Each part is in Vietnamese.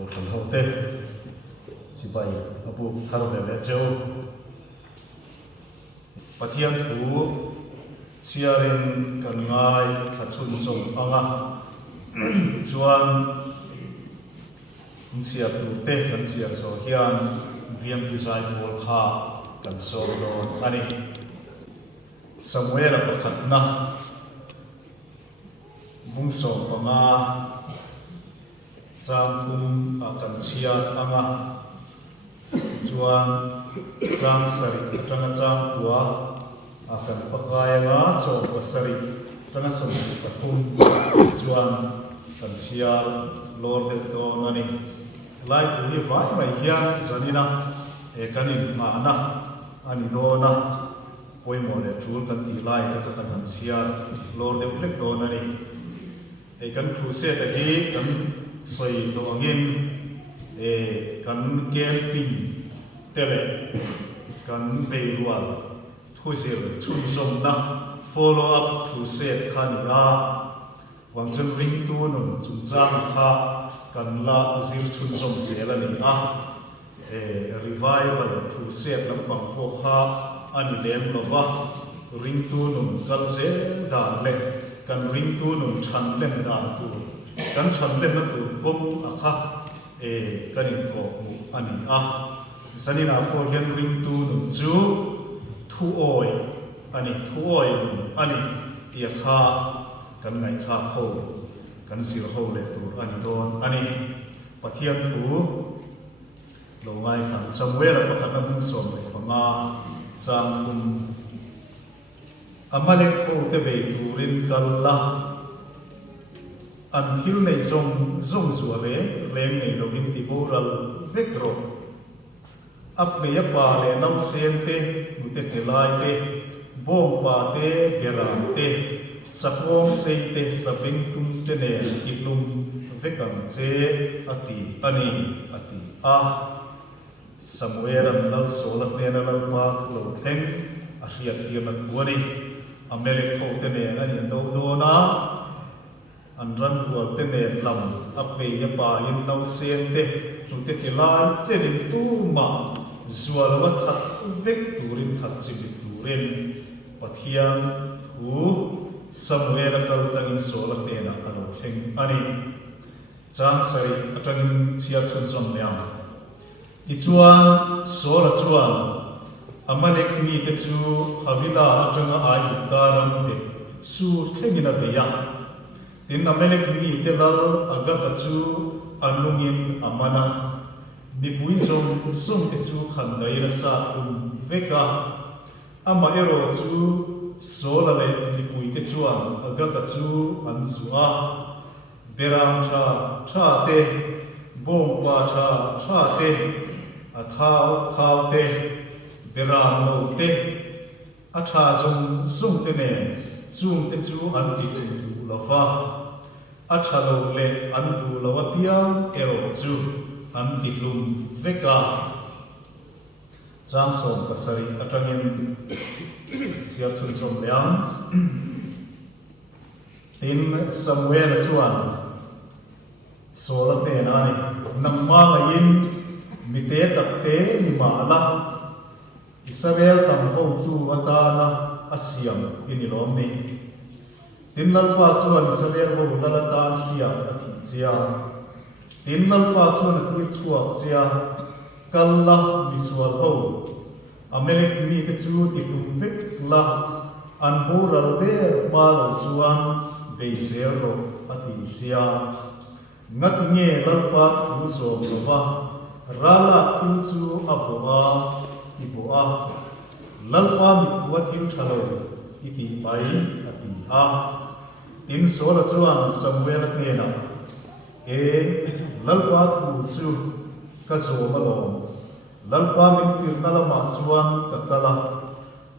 Kohhran hote sibai abu harbe le cheu Pathianni siarin kan ngai thachun song anga chuan siap tu te kan siap so hian viam design bol kha kan so do ani somewhere pakhatna mung so panga changkum akan siat anga chuan chang sari tanga chang tua akan pakai nga so pasari tanga so patum chuan kan sial lord do nani lai tu hi vai mai hian zanina e kanin ma na ani do na poimo le thul kan ti lai ta kan sial lord de plek do nani e kan crusade agi kan soi do angin e kan camping tele kan beirual thusil chun som na follow up crusade khania wangchun ringtu nun chun chang kha kan la azir chun som sela ni a e revival crusade lampang ko kha ani lem lova ringtu nun kal se da le kan ringtu nun chan lem da tu kan chan lem na tu pom akha e kanin ko mu ani a sanina ko hian ringtu nun chu thuawih ani thuawih ani tia kha kan ngai kha ho kan sir ho le tu ani don ani Pathianni lo ngai khan somewhere pakhat na mun som le panga chang kum amalek ko te be turin kalla until nei zong zuwa le rem nei lo hin ti boral vekro ap me ya pa le nam sem te mute te lai te bom pa te geram te sapong sei te sabing tum te ne ilum vekam che ati ani ati a somewhere nal solak ne na pa lo theng a hiat ti na tuani amerik ko te ne na in do na an ran rual te ne lam ap me ya pa in nau sem te mute te lai che din tu ma zual wat hat vek turin that chimi turin Pathianni somewhere kal tangin solak ne na alo theng ani chang sari atangin chia chun som nyam ti chuan sola chuan amanek mi te chu havila atanga ai taram te su thengina beya tin amanek mi te lal aga ka chu anungin amana mipui som te chu khan dai ra sa veka ama ero chu sola le mipui te chuan aga ka chu an zuwa beram tha te bom pa tha te a thau te beram lo te a tha zum te ne zum te chu an ti tu lova a tha lo le an du lova piang ero chu an ti lum veka chang som pasari atangin siar chun som liang tin somewhere chuan sola te na ni namma ngain mite takte ni mala Israel tam ho tu watana asiam inilom ni tin lalpa chuan Israel ho dalatan sia athi chia tin lalpa chuan tir chuak chia kalla miswal ho amerik mi te chu ti hlum vek la an boral de malo chuan beizero ati chia ngat nge lalpa thu so lova rala thil chu aboa iboa lalpa mitwa thil thalo iti pai ati a tin sola chuan somewhere ne na e lalpa thu chu ka so malom lalpa min tirna lama chuan kakala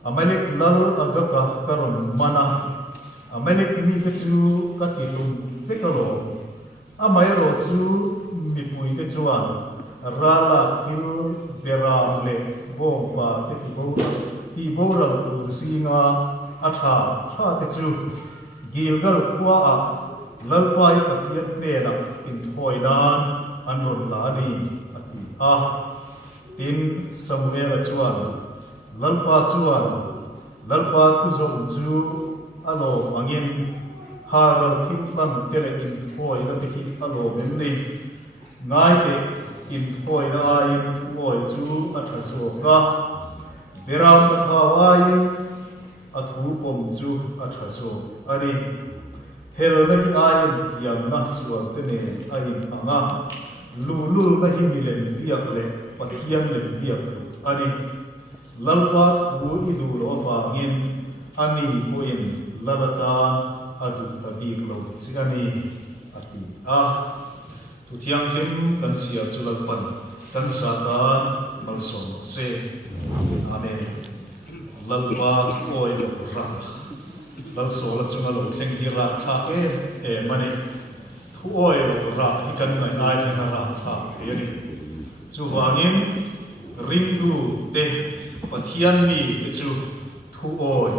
amanik lal agaka karon mana amanik mi ka chu ka tilum fekalo amairo chu mipui te chuan rala thil beram le bomba te ti boral tur singa atha te chu gilgal kwa a lalpai pathian vela in thoinan อันรุนลานีอติอาตินสมุเอลจวนลัลปาจวนลัลปาทุจงจูอโลมังินฮารัลทิฟันเตเลอินโอยละติฮิอโลเมมนีง่ายเตอินโอยละอินโอยจูอัตโซกะเบรามทาวายอัตุปมจูอัตโซอันนี้เฮลไม่อายินที่ยังนักสวดเตเนอายินอ่างลูไม่มีเลนเปียกเลยปัทยันเลนเปียกอันนี้ลัลปัดหูอิดูโลฟางินอันนี้โอินลัลตาอดุตบีกโลสิอันนี้อติอาทุกอย่างเข้มกันเสียจุลปันกันสาตานมัลสมเซอาเมนลัลปัดโอยโลรักลัลโซลจุงโลเข่งที่รักท่ามันนี่ทุโอยโลรักที่กันไม่ได้ที่น่ารักท่านี่จูวางินริงดูเดปะเทียนมีจูทุโอย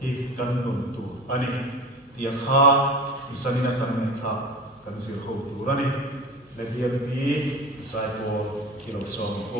ที่กันนุ่มตัวอันนี้เตียข้าอิสานินากันไม่ข้ากันเสียเขาตัวอันนี้เลเบียบีไซโปกิโลสองโอ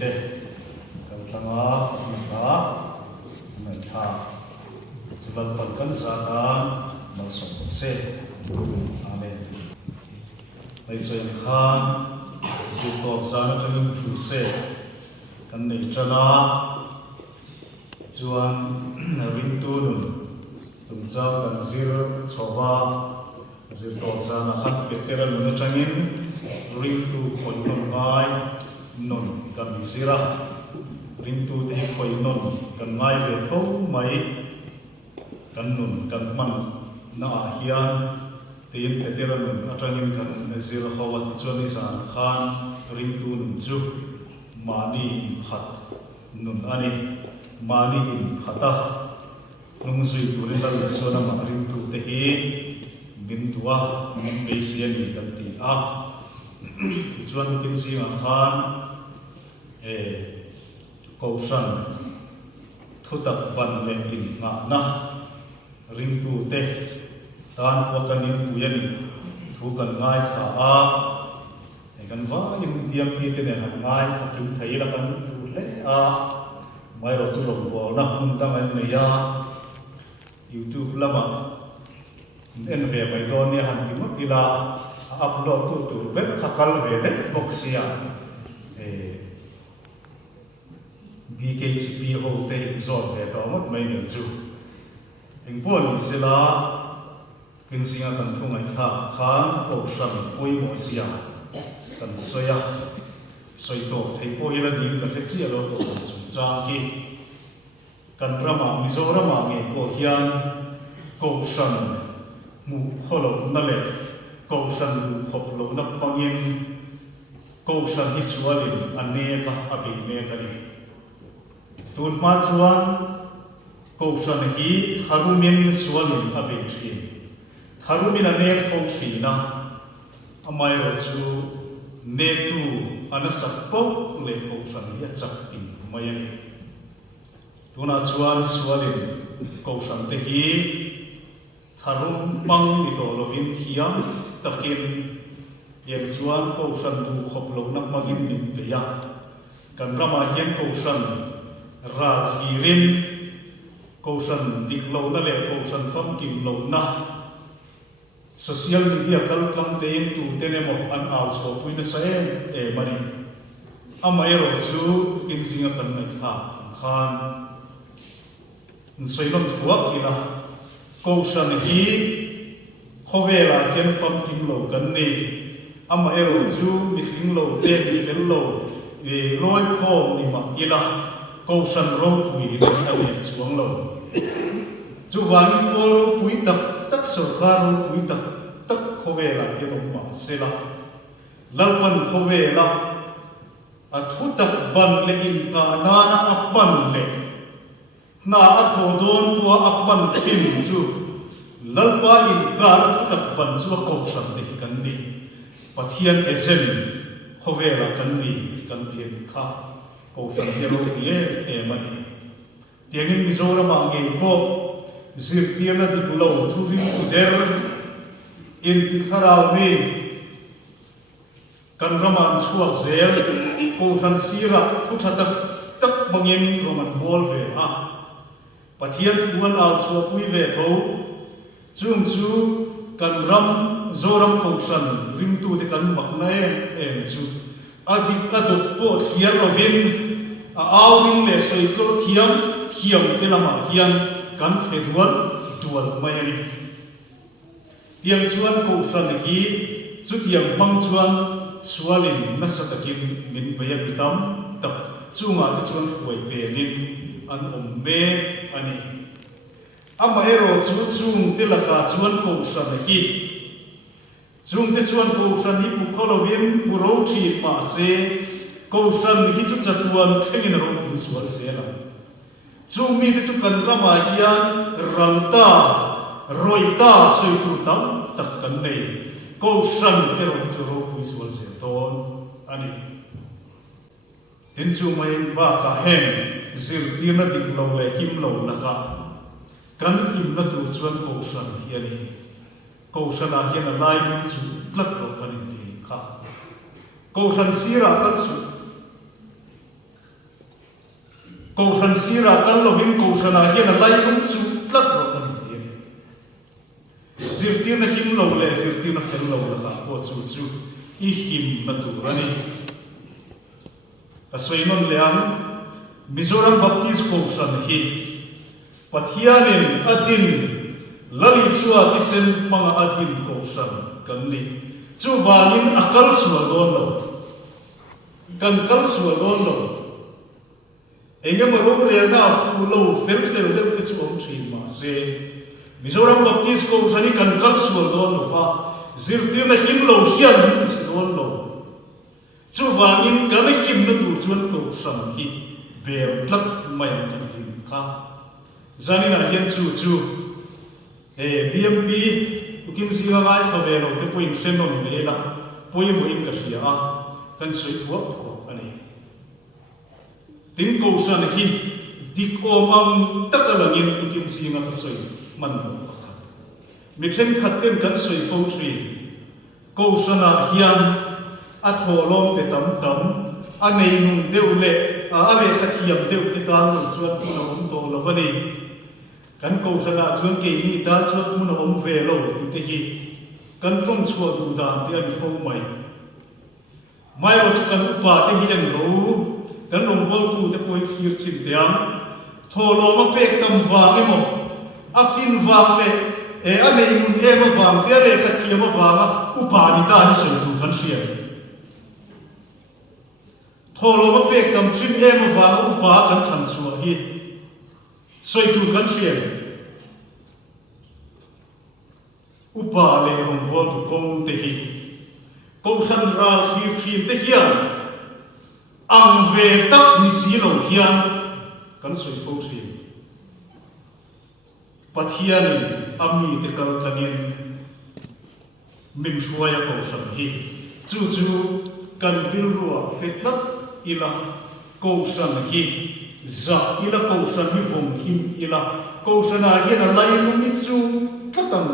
te kan tanga fatna mai tha chulal pan kan zata mal som se amen mai so yang khan zu ko zana tangin fu se kan nei chana chuan ringtu nun tum chau kan zir chowa zir ko zana hat petera nun tangin ringtu khoi non ngai non kan zira ringtu te khoi non kan ngai ve fo mai kan nun kan man na hian tin petera nun atangin kan zira hawa chuan isan khan ringtu nun chu mani hat nun ani mani khata nung sui turin dal sona ma ringtu te hi min tua min besian ni kan ti a chuan kin si ma khan Kohhran thutak ban le in nga na ringtu te tan ko kan in puyan thu kan ngai tha a kan va in diam pi te ne han ngai thakim thai la kan le a mai ro chu ro bo na hun ta mai ne ya YouTube lama en ve mai don ne han ti mo ti la upload tu be khakal ve de boxia BKHP ho te zot te to mot mai ne chu eng pon sila kin singa kan thungai kha khan Kohhran poi mo sia kan soya soi to thei po ila dim ka the chi alo ko chu cha ki kan rama Mizo rama nge ko hian Kohhran mu kholo na le Kohhran mu khop lo na pangin Kohhran hi sualin ane ka abi me ka ni tun ma chuan Kohhran hi harumin sualin abi thi harumin ane khom thi na amai ro chu ne tu anasak po le Kohhran hi chak tin mai ani tuna chuan sualin Kohhran te hi tharum mang ni to lovin thiam takin yen chuan Kohhran du khop lo nak magin nim te ya kan rama hian Kohhran ra hirin Kohhran dik lo na le Kohhran fam kim lo na social media kal tlam te in tu tenemo an aw cho puina sa e mani amai ro chu in singa kan na kha khan soilom thuak ila Kohhran hi khovela hian fam kim lo kan ni amai ro chu mi thing lo te mi fel lo e loi khom ni ma ila Kohhran ro pui ani chuang lo chu wangin pol pui tak sarkar pui tak khovela ke dom ma sela lalpan khovela athutak ban le in ka na apan le na athodon tua apan thin chu lalpa in ka athutak ban chu Kohhran te kan ni pathian ezen khovela kan ni kan tien kha Kohhran hi ro ti e mani tiangin Mizo ma nge ko zirtiana diklo thuri der in ikharau ni kan raman chuak zel Kohhran sira thuthata tak bangin roman bol ve a pathian buan aw chu pui ve tho chung chu kan ram zoram Kohhran ringtu te kan makna em chu adik adot po hiar rovin a awin le soiko thiam elama hian kan thedwal dual mayani tiang chuan Kohhran hi chu tiang mang chuan sualin nasatakin min baya bitam tak chunga te chuan huai pelin an omme ani ama ero chu chung te laka chuan Kohhran hi chung te chuan Kohhran hi pu kholovin uro thi pa se Kohhran hi chu chatuan thengin ro pu sual se la chung mi te chu kan rama hian rangta roita soi tu tam tak kan nei Kohhran ero chu ro pu sual se ton ani tin chu mai ba ka hen zir tina dik lo le him lo la ka kan him na tu chuan Kohhran hi ani Kohhran a hian a lai chu tlak ro kan ti kha Kohhran sira kan su Kohhran sira kan lovin Kohhrana hian a lai lung chu tlak ro kan hian zirtir na him lo le zirtir na fel lo la ko chu chu I him na tu rani ka soinon leang Mizoram Baptist Kohhran hi Pathianin adin lali suwa tisen mga adin Kohhran kan ni chu wangin akal suwa don lo kan kal suwa don lo engem ro re na fu lo fel fel le ke chu om thi ma se Mizoram Baptist Kohhran kan kal suwa don lo fa zirtir na him lo hian ni si don lo chu wangin kan kim na du chuan Kohhran hi ber tlak mai kan tin kha zanina hian chu BMP ukin singa ngai khavelo te point senon lela poi moin ka sia kan soi thuak ani tin Kohhran hi dik om ang takalangin ukin singa ka soi man mi thleng khat ken kan soi fo tri Kohhran hian a tholom te tam anei nung deule ave khathiam deu ke tan lo chuan na om to lo bani kan Kohhran chuan ke ni ta chuan mun om ve lo te hi kan tong chua du dan te ani fo mai ro chu kan upa te hi an ro kan rom bol tu te poi khir chin tiang tholo ma pek tam wa ke mo a fin wa me anei mun ma wang te le khathiam ma wa upa ni ta hi so tu kan sia tholo ma pek tam thin ma wa upa kan than chua hi soi tu kan sia upa le rom bol tu kong te hi Kohhran ra khi thim te hian ang ve tak ni si lo hian kan soi fo thim Pathianni ami te kal thanin min hruaia Kohhran hi chu kan bilrua fethak ila Kohhran hi za ila Kohhran hi vom him ila Kohhran a hian a lai lung ni chu katam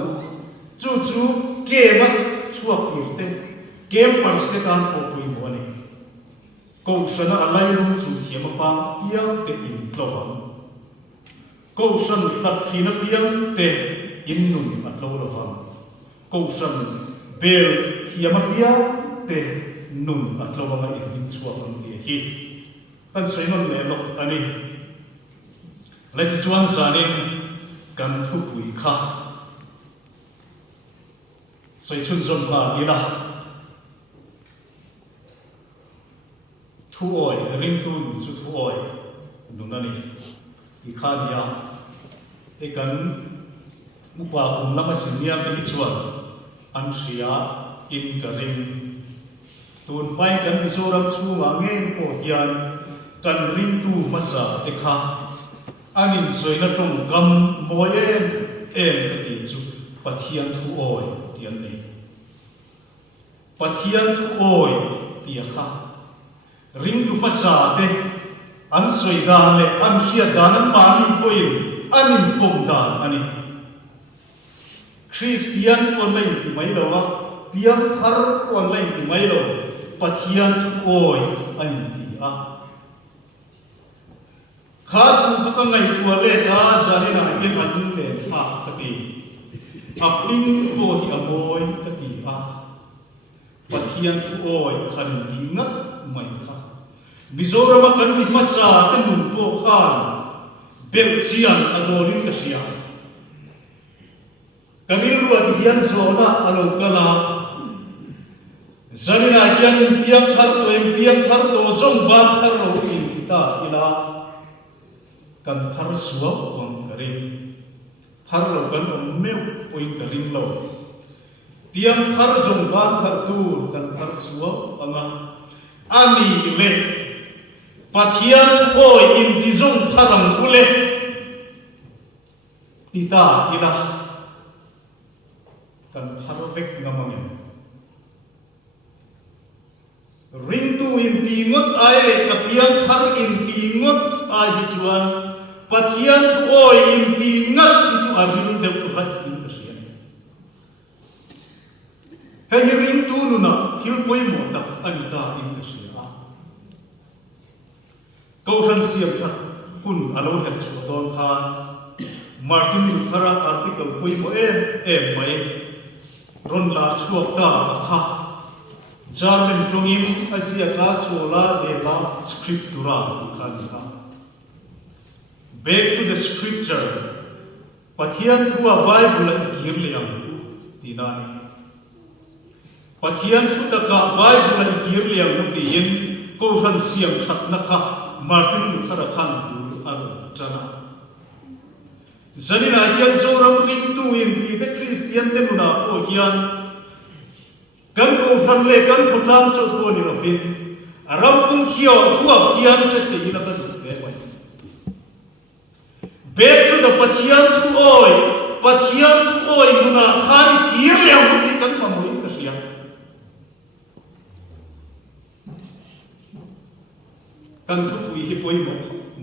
chu kema chuak pirte kem parste kan ko pui mo ni Kohhran a lai lung chu thiam pa piang te in tlawam Kohhran hlat thina piang te in nun atlo lawam Kohhran bel thiam piang te nun atlo ma in din chuak an ti hi kan sainon le lo ani le ti chuan zanin kan thu pui kha soi chun zom pa ila thuawih Ringtu chu thuawih nunani I kha dia kan mupa lama sinia te chuan an sia in ka ring tun pai kan Mizoram chu ma nge po hian kan Ringtu masa te kha anin soina tong gam moye ka ti chu pathian thuawih tian ni pathian thuawih tia kha Ringtu masa te an soi dan le an sia dan an mani poi anin pom dan ani Christian online ti mai lo wa piang thar online ti mai lo pathian thuawih an ti a kha thu ka ngai tu le ta zarina ke an le pha ka ti apling ko hi amoi ka ti a pathian thuawih han ti ngat mai kha Mizoram kan ni masa kan nun po khan bel chian adorin ka sia kanil ruat hian zona alo kala zanina hian piang thar to zong ban thar ro in ta ila kan thar suwa om karin thar lo kan om meu point karin lo piang thar zong ban thar tu kan thar suwa anga ani le Pathian oi in tizong tharang ule tita ila kan tharvek ngamangin Ringtu in tingot ai le kapiang thar in tingot ai hichuan Pathian oi in tingat hichu arin de rat in asian hei Ringtu nuna thil poi mo ta anita in asian Kohhran siam chat hun alo het chu don khan Martin Luther article pui mo mai ron la chuak ta ha German tungin asia ka sola de la scriptura khan ha back to the scripture Pathian thua Bible ikir liang tinani Pathian thu ta ka Bible ikir liang tin Kohhran siam that na kha Martin Luther khan tu ar chana zanina hian zoram ringtu in ti the Christian te nuna po hian kan Kohhran le kan khutlam chu ko ni rovin aram kung hiao huap hian se te ina kan te wai back to the Pathian thu oi nuna khani tir liam ti kan mamoi ka sia kan thu pui hi poi mo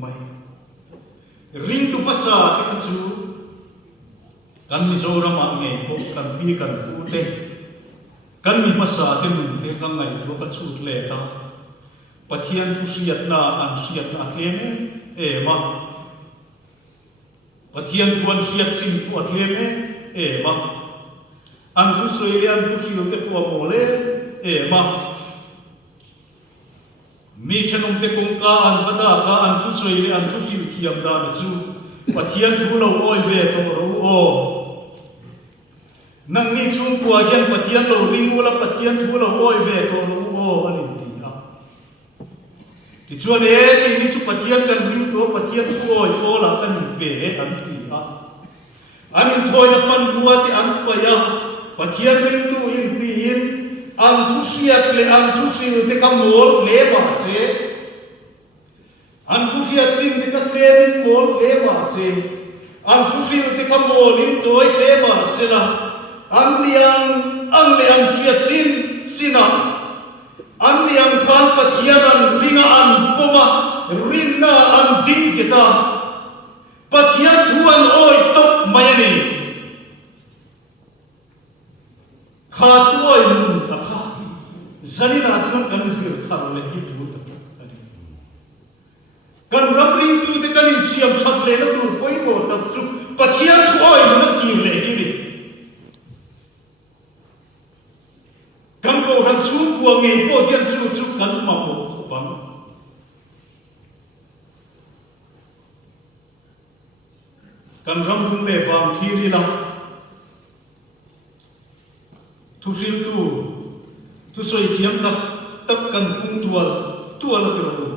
mai Ringtu masa kita chu kan Mizo rama ngai ko kan pi kan pu te kan mi masa te mun te kan ngai to ka chu le ta Pathian thu siat na an siat na tleme e ma Pathian thu an siat sin pu tleme e ma an thu soi an thu siu te pu mo le e ma mi chanum te kong ka an vada ka an thu soi an thu siu thiam da na chu Pathian thu lo oi ve to ro o nang ni chung kwa hian Pathian lo ring wala Pathian thu lo oi ve to ro o ani ti a ti chuan ni chu Pathian kan ring to Pathian thu oi ko la kan pe an ti a anin thoi na pan huwa ti an pa ya Pathian ring tu in ti in an thu siat le an thu sil te ka mol le ma se an thu hiat sin te ka training mol le ma se an thu sil te ka mol in toi le ma se la an liang siat sin sina an liang khan Pathian an ringa an poma rinna an ding kita Pathian thu an oi tok mai ni kha thu oi mun ta kha zanina chuan kan zir khar le hi tu ta ani kan ram ring tu te kan in siam chat le na tu poi mo ta chu Pathian thu oi na ki le hi ni kan ko ran chu ko ngei po hian chu kan ma po ko bang kan ram dun le wang khiri la thu sil tu soi thiam tak kan pung tual la ro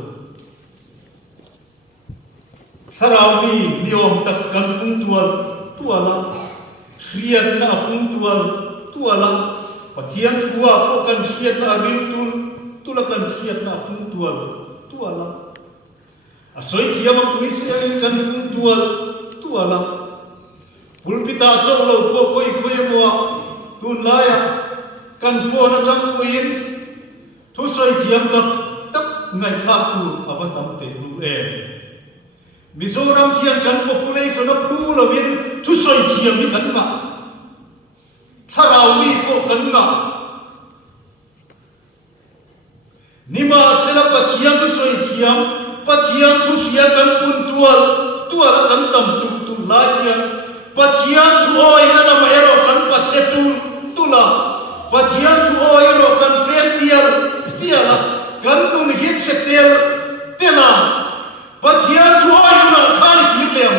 harau ni niom tak kan pung tuala riat na pung tuala Pathian thua ko kan siat na rin tula kan siat na pung tuala asoi thiam pui sia kan pung tuala pulpita chaw lo ko koi mo tun laya kan phone atang kuin thu soi thiam tak ngai thak tu avatam te lu e Mizoram hian kan population of phu lovin thu soi thiam ni kan nga tharau mi ko kan nga nima sela Pathian thu soi thiam Pathian thu sia kan pun tual kan tam tu la hian Pathian thu oi na ma ero kan pachetul tula Pathian thu oi ro kan krem tiala kan nun hit setel tela Pathian thu oi na khani ki lem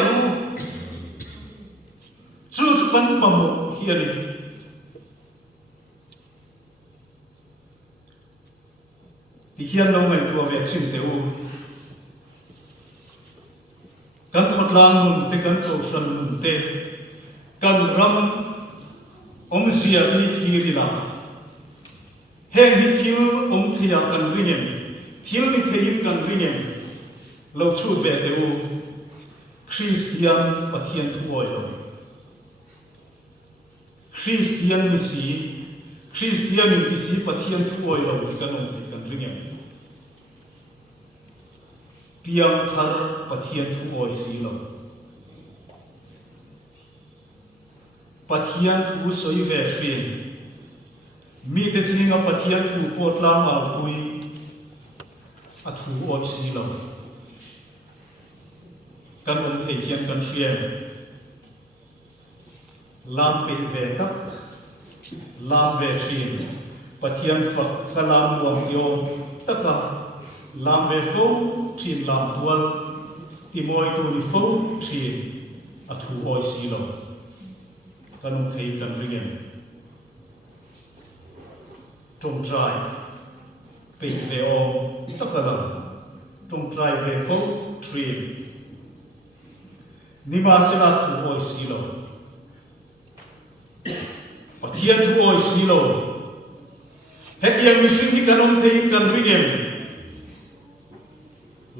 chu kan mamo hiani ti hian lo ngai tu ve chin te u kan khotlang mun te kan Kohhran mun te kan ram sia ti khiri la heng hi thil thia kan ringem thil ni thein kan ringem lo chu ve te u Christian Pathian thu oi lo Christian ni si Christian ni si Pathian thu oi lo kan ringem piang thar Pathian thu oi si lo Pathian thu soi ve thrin mi te singa Pathian thu potlam a pui a thu oi si lo kan thei hian kan hriam lam pe ve tak lam ve thin pathian phak salam nuam yom taka lam ve fo thin lam tual timoi tu ni fo thin athu oi silo kan thei kan ringen trong trai pe ve o taka lam trong trai ve fo thin nima sila thu oi silo Pathian thu oi silo hetiang mi sing ki kanom thei kan ringem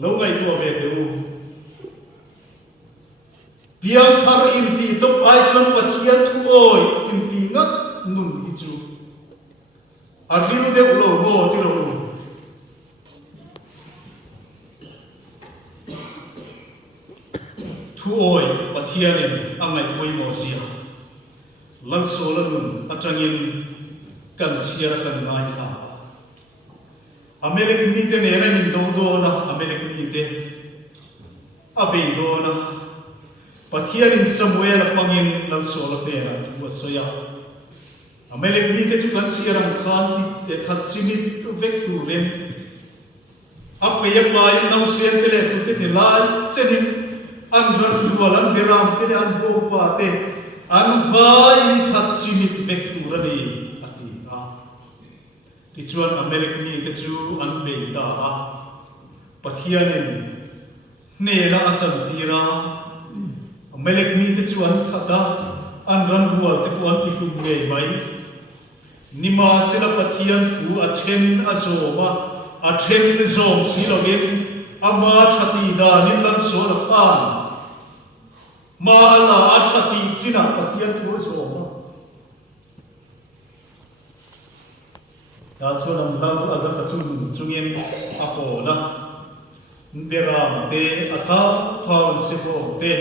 lo ngai tu ve te u piang thar in ti to ai chon Pathian thu oi in ti ngak nun ti chu arviru de ulo mo ti ro thu oi Pathian in angai poi mo sia lan so lan nun atangin kan siara kan ngai ha Amerik ni te nera min do na Amerik ni te abe do na Pathian in Samuel pangin lan so la pera wa soya Amerik ni te chu kan siara khan ti te khat chimit vek tu ren ape ya pai nau sen te le tu te ni lai senin an ran jualan beram te an bo pa te an vai ni khat chimit vek tu rani ti chuan Amerik ni te chu an be ta a Pathian in ne na acham tira Amerik ni te chu an thata an ran rual te puan ti kum nge mai nima sila Pathian thu a then azoma a then zom silogin ama thati da nin lan so la an ma ala a thati china Pathian thu zoma ta chuan lam aga ka chungin a hola beram te atha thawn sipo te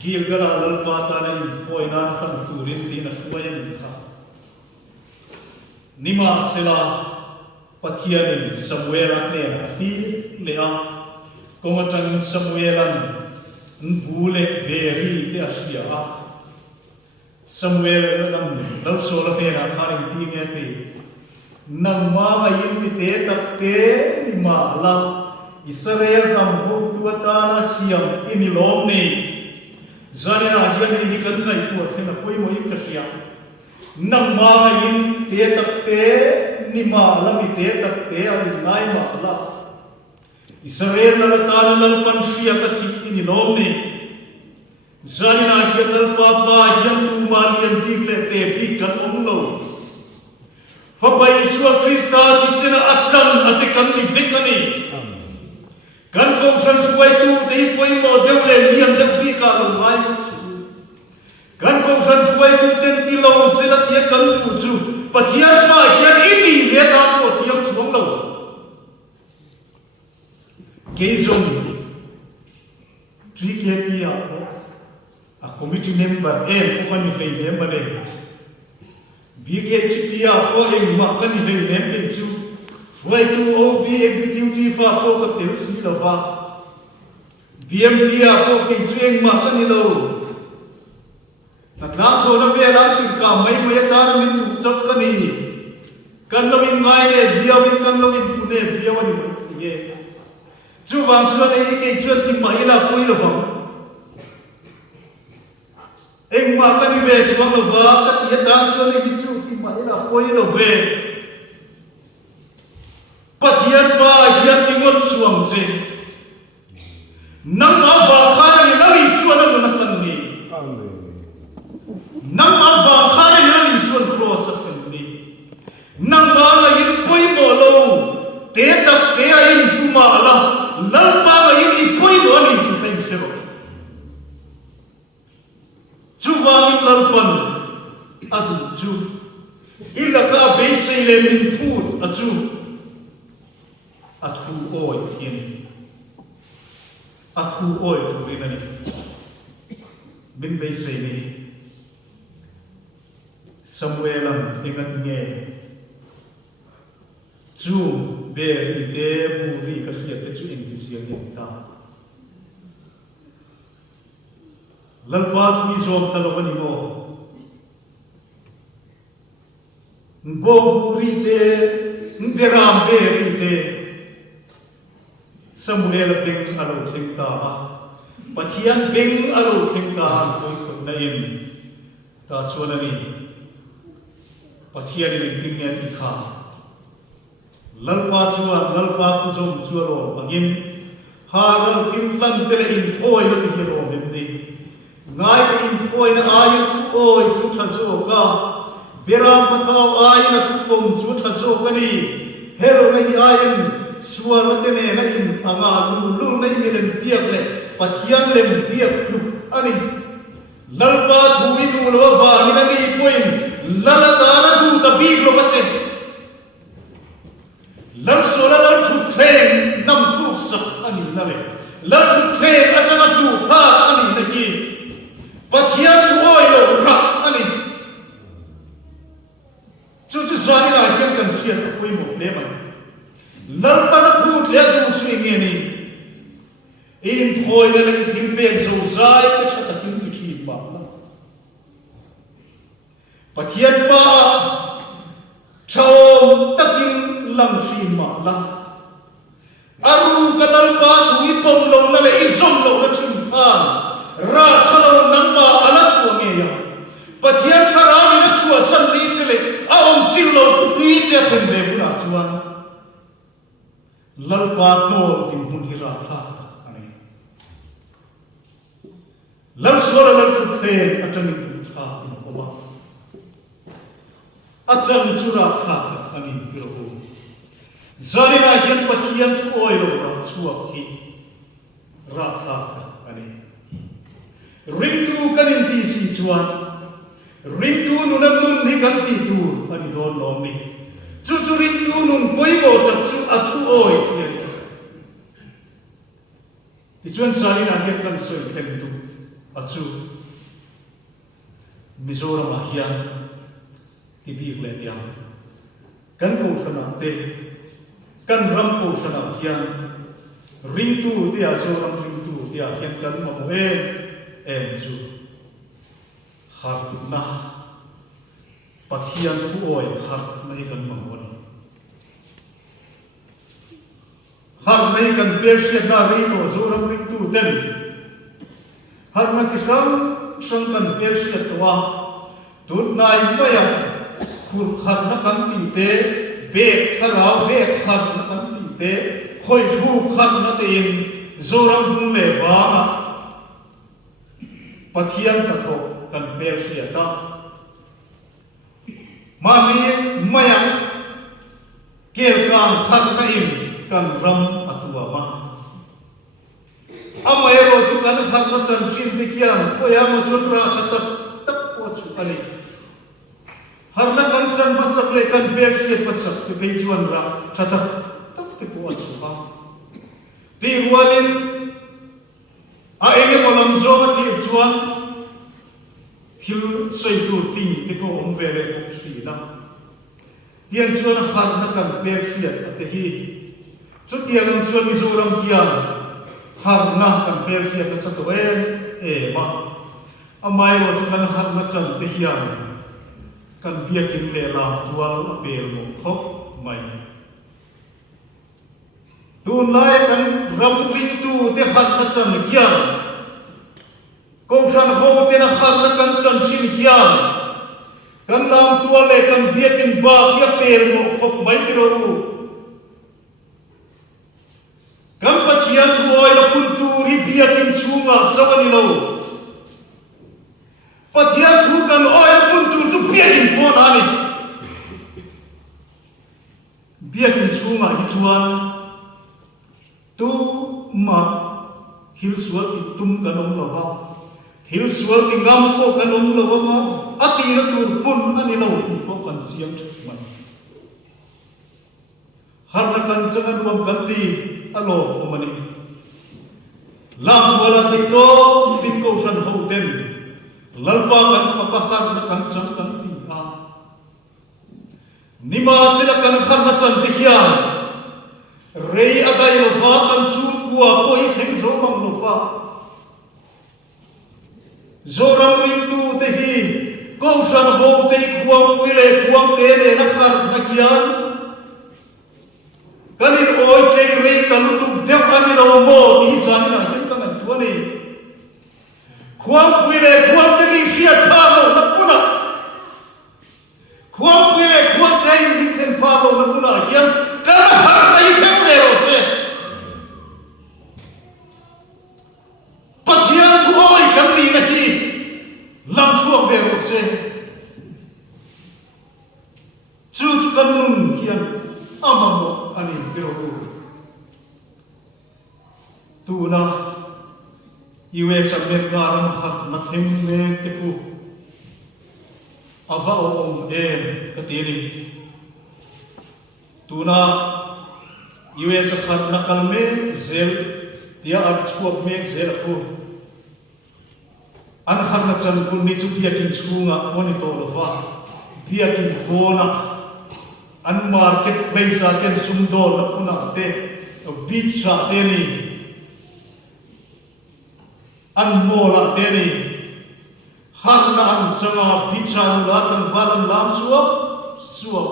gilgala lalpa ta na in poina khan turin din a suayan kha nima sela Pathian in Samuel ne ti le a komatang Samuelan bule veri te asia a Samuel lam dal so la pena kharing ti nge ti nang ma ga yin ni te tak te ni ma la Israel nam ho tu ta na siam ini lom ni zanena hian hi kan ngai tu thena koi mo ik ka sia nang ma ga yin te tak te ni ma la mi te tak te a ni nai ma la Israel la ta na lam pan sia ka thi ini lom ni Zanina hian papa hian tu malian digle te bi kan omlo Fapai Yesus Kristus ti sena akan ate kan ni vekani kan ko san suai tu dei poi mo deule lian de bi ka lo mai kan ko san suai tu ten ti lo sena ti kan tu chu Pathian ma hian ini ve ta ko thiam chuang lo ke zong tri ke pia a committee member ko ni rei member le BKCPA ko eng ma kan ni rei member chu Wai tu OB executive ko ka tel si lo fa BMP ko ke chueng ma kan ni lo tatlam ko na ve lam ti ka mai mai ta na min tu chap kan ni kan lo min ngai le dia min kan lo min pune dia wa ni ye chu wang chu ne ke chu ti mai la pui lo fa Eng ma ka ni ve chuang lo va ka ti dan chu ne hi chu ti mai la poi lo ve Pathian ba hian ti ngot suam che nang a va kha ni la li suan na kan ni nang a va kha ni la li suan cross kan ni nang ba la yin poi mo lo te tak te a in tu ma la lal pa ga yin I poi mo ni tu kan se ro chu wa ni lal pan adu chu illa ka be se le min pu a chu athu oi hian athu oi tu rin ani min be se ni Samuelam engat nge chu be ri te bu ri ka hiat te chu eng ti siang ni ta lalpa Mizo talawani mo bo rite beram be rite Samuel beng alo thengta Pathian beng alo thengta koi kon na in ta chuanani Pathian ni pingya ti kha lalpa chuan lalpa ku zom chuaro bangin haral tim lam tele in khoi na ti ro mem ni ngai ka in khoi na ayu tu oi chu thaso ka beram pathaw ai na tu pom chu thaso ka ni hero na hi ayin suar na tene na in anga lu na in lem piak le Pathian lem piak tu ani lalpa thui tu lo wa ni na ni poin lalata na du ta bi lo bache lam sola lam thu khleng nam tu sak ani na le lam thu khleng atanga tu kha ani na ki Pathian tu oi lo ra ani chu chu swani na hian kan sia ta poi mo le mai lam pa na phut le tu chu nge ni in thoi na le thim pen zo zai ka thata kin ti thi ba la Pathian pa chom takin lam thi ma la aru ka dal pa tu ipom lo na le izom lo na thim khan ra chalo nam ma ala chu nge ya Pathian kharami na chu san ni chele a om chil lo pi che pen ve bu na chuan lal pa no tin hun hi ra tha ani lal sora lal chu khe atani tha in owa acham chura tha ani ro zarina hian Pathian oi lo ra chuak hi ra tha ani Ringtu kanin ti si chuan Ringtu nunam nun ni kan ti tu ani don lom ni chu Ringtu nun poi bo tak chu atu oi yani ti chuan sari na hian kan soi khem tu achu Mizoram hian ti bi le dia kan Kohhran te kan Hrangchalkawn hian Ringtu te a Zoram Ringtu te a hian kan ma mo em chu har na Pathian thu oi har nei kan mangwan har nei kan per siat na reino Zoram Ringtu ten har ma chi sang kan per siat towa tut nai maya khur khat na kan ti te be kharau be khat na kan ti te khoi thu khat na te in Zoram dung le wa Pathian patho kan per siata mami maya kel kan khat na in kan ram atua ma amai ro tu kan khat ma chan chin te kian khoya ma chun ra chatak tak po chu ani har na kan chan masak le kan per siat pasak te pe chuan ra chatak tak te po chu ha ti walin a enge molam zo ma ti chuan thil soi tur ti te ko om vele om thri na tiang chuan har na kan per siat ate hi chu tiang chuan Mizoram hian har na kan per siat sa to e ma amai ro chu kan har na chan te hian kan biakin le la tual a pel mo thok mai tun lai kan ram Ringtu te har na chan hian Kohhran ho te na har na kan chan chin hian kan lam tua le kan biakin ba ya pel mo khop mai ti ro kan Pathian thuai la pun tu ri biakin chunga chawani lo Pathian thu kan oi pun tu chu biakin pon ani biakin chunga hi chuan tu ma thil sual ti tum kan om lova thil sual ti ngam ko kan om lova ma ati na tur pun ani lo ti ko kan siam man har na kan changan rom kan ti alo omani lam wala ti to tin ko san ho ten lalpa kan fakahar na kan chang kan ti a nima sila kan khar na chan ti hian rei adai lo fa kan chu kuwa ko hi theng zo mang lo fa zoram ringtu te hi Kohhran ho te khuang puile khuang te ne na khar na kian kanin oi ke rei talu tu deu ani lo mo ni san na hin ka ngai tu ni khuang puile khuang te ri sia tha lo na puna khuang puile khuang te in sen pha lo na puna kian ka har nei thang le ro se Pathian thu oi kan ni na hi lam chuak ve ro se chu kan nun kian amamo ani biro tu na iwe America ram hat na them me te pu ava om ka ti ni tu na iwe hat na kalme zel dia at chuak me zel pu an har na chan kun ni chu pia kin chunga monitor wa pia kin hona an marketplace a ken sumdo na puna te pizza te ni an mola te ni har na an changa pizza la kan valan lam suwa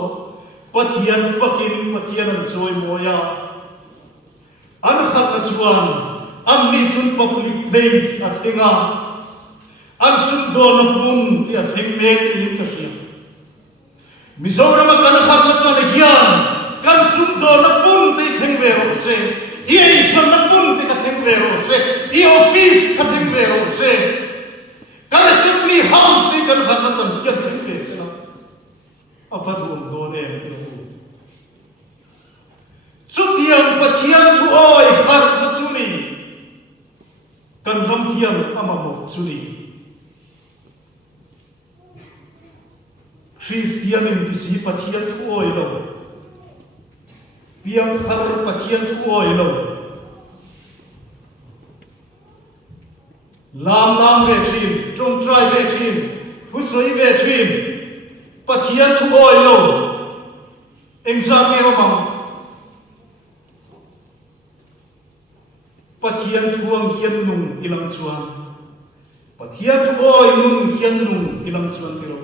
pathian fakin pathian an choi moya an har na chuan an ni chun public place a thenga an sumdo na pun ti a theng me in ka ria Mizo rama kan hat na chana hian kan sumdo na pun te theng ve ro se i son na pun te ka theng ve ro se i office ka theng ve ro se kan simply house te kan hat na chan hian theng ve se na afat um do ne ti ro chutiang pathian thu oi har na chuni kan ram hian amamo chuni Christian in disi pathian thu oi lo piang har pathian thu oi lo lam ve thin trong trai ve thin thu soi ve thin pathian thu oi lo engza ke mam pathian thuang hian nung ilang chuan pathian thu oi nun hian nung ilang chuan ke ro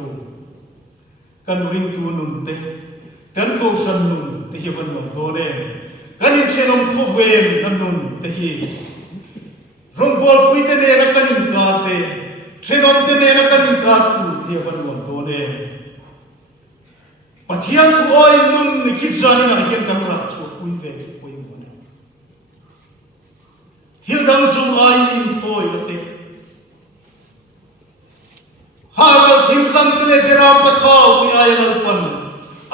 kan Ringtu nun te kan Kohhran nun te hi van nom to ne kan in chenom khoven nan nun te hi rombol pui te ne na kan in ka te chenom te ne na kan in ka tu hi van nom to ne pathian thu oi nun ni ki zani na hian kan ra chu pui ve pui mo ne hil dang zum ai in thoi la te Haral thim lam tele beram pathau pi ayal pan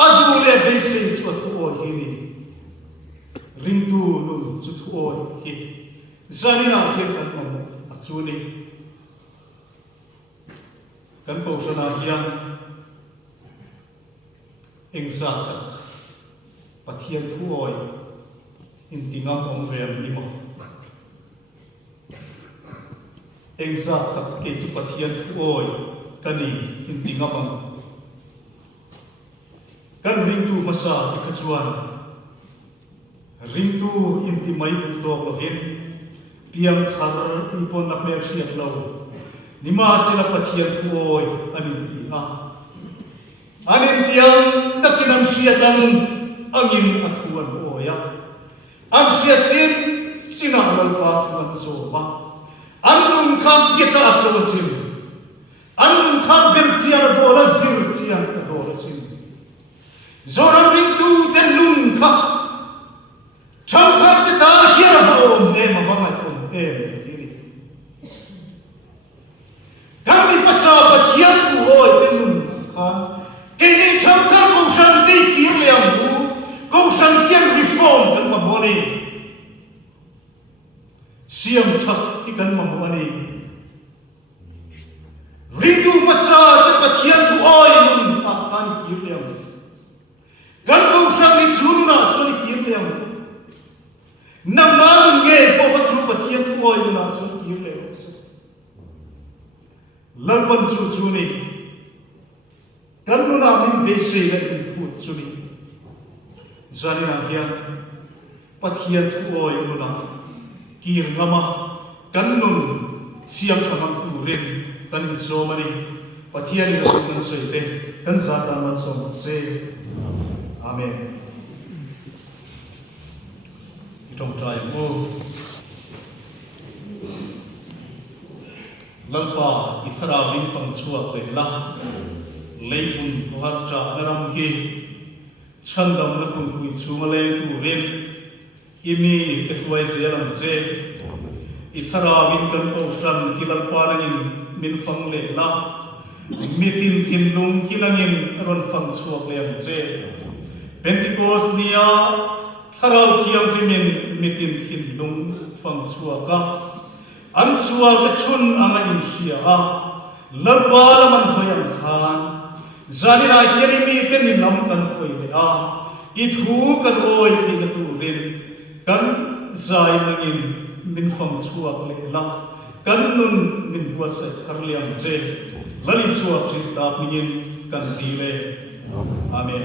adu le base chu thu hi ni Ringtu nun chu thu hi zanina hian kan mam achu ni kan Kohhran hian engza pathian thu oi in tingam om rem ni mo engza tak ke chu pathian thu oi kani hinti ngamam kan Ringtu masa ikachuan Ringtu inti mai tu to lovin piang khar ipon nak mer siat lo nima sila pathian thuoi anin ti a anin tiang takinan siatan angin athuan oya ang siatin sinalal pa man soma anun kham kita atwasin Anun kham ben chian dola zir chian dola sin zoram Ringtu ten nun kha cham khar te ta hian va om ne ma va mai om tiri kam mi pasa pathian tu oi ten nun kha ke ni cham khar Kohhran te kir liam bu Kohhran kian reform kan ma boni siam thak ki kan ma boni Ringtu masa te pathian thu oi nun a khan kir liam kan Kohhran ni chun na chun kir liam nam ma nge po ka chu pathian thu oi na chun kir liam lalpan chu ni kan nu na min be se la in thu chu ni zanina hian pathian thu oi nu na kir ngama kan nun siam thamang tu ren kan in so mani Pathianni lo kan soi te kan Satan man so se amen trong trai ô lampa ithara min phang chuak le la leibun har cha naram hi chandam na kun kui chuma le tu rin imi ke huai zeram che ithara min kan Kohhran kilal panangin min phang le la mitin thin lung kilangin ron phang chuak le ang che Pentecost nia tharau thiam himin mitin thin lung phang chuaka an sual te chun anga in hria a lalwala man hoyam khan zanina yerimi te ni lam kan hoi le a I thu kan oi thi na tu rin kan zai mangin min phang chuak le la kan nun min buat sai thar liam che lali suak Krista mingin kan ti le amen